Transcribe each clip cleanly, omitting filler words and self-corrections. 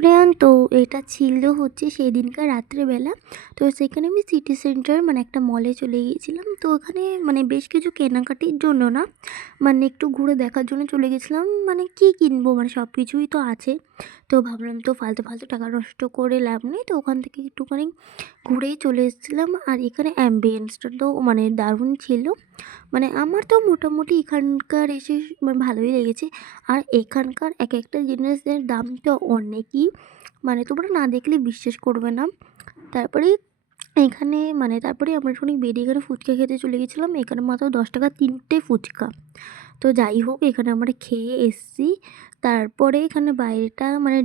Everyone, তো এটা ছিল হচ্ছে সেদিনকার রাত্রেবেলা। তো সেখানে আমি সিটি সেন্টার মানে একটা মলে চলে গিয়েছিলাম। তো ওখানে মানে বেশ কিছু কেনাকাটির জন্য না, মানে একটু ঘুরে দেখার জন্য চলে গেছিলাম। মানে কী কিনবো, মানে সব কিছুই তো আছে। তো ভাবলাম তো ফালতু ফালতু টাকা নষ্ট করে লাভ নেই, তো ওখান থেকে একটুখানি ঘুরেই চলে এসেছিলাম। আর এখানে অ্যাম্বিয়েন্সটা তো মানে দারুণ ছিল। মানে আমার তো মোটামুটি এখানকার এসে মানে ভালোই লেগেছে। আর এখানকার এক একটা জিনিসের দাম তো অনেকই, মানে তোমরা না দেখলে বিশ্বাস করবে না। তারপরে এখানে মানে তারপরে আমরা একটুখানি বেরিয়ে এখানে ফুচকা খেতে চলে গেছিলাম। এখানে মাত্র 10 টাকা 3টে ফুচকা। তো যাই হোক, এখানে আমরা খেয়ে এসেছি। তারপরে এখানে বাইরেটা মানে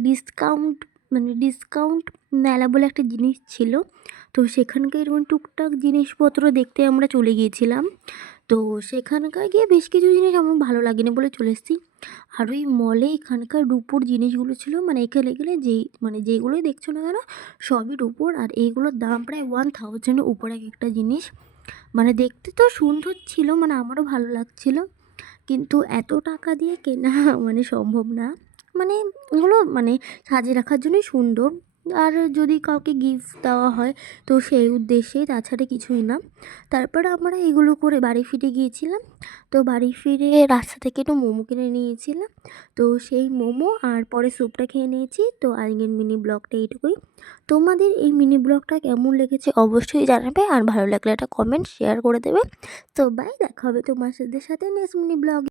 ডিসকাউন্ট মেলা বলে একটা জিনিস ছিল। তো সেখানকার এরকম টুকটাক জিনিসপত্র দেখতে আমরা চলে গিয়েছিলাম। তো সেখানকার গিয়ে বেশ কিছু জিনিস আমার ভালো লাগেনি বলে চলে এসেছি। আর ওই মলে এখানকার রুপোর জিনিসগুলো ছিল, মানে এখানে গেলে যেই মানে যেইগুলোই দেখছো না কেন সবই রুপোর। আর এইগুলোর দাম প্রায় 1000 উপর এক একটা জিনিস। মানে দেখতে তো সুন্দর ছিল, মানে আমারও ভালো লাগছিল, কিন্তু এত টাকা দিয়ে কেনা মানে সম্ভব না। মানে এগুলো মানে সাজিয়ে রাখার জন্যই সুন্দর। আর যদি কাউকে গিফট দেওয়া হয় তো সেই উদ্দেশ্যেই, তাছাড়া কিছুই না। তারপর আমরা এগুলো করে বাড়ি ফিরে গিয়েছিলাম। তো বাড়ি ফিরে রাস্তা থেকে একটু মোমো কিনে নিয়েছিলাম। তো সেই মোমো আর পরে স্যুপটা খেয়ে নিয়েছি। তো আজকের মিনি ব্লগটা এইটুকুই। তোমাদের এই মিনি ব্লগটা কেমন লেগেছে অবশ্যই জানাবে, আর ভালো লাগলে একটা কমেন্ট শেয়ার করে দেবে। তো বাই, দেখা হবে তোমাদের সাথে নেক্সট মিনি ব্লগ।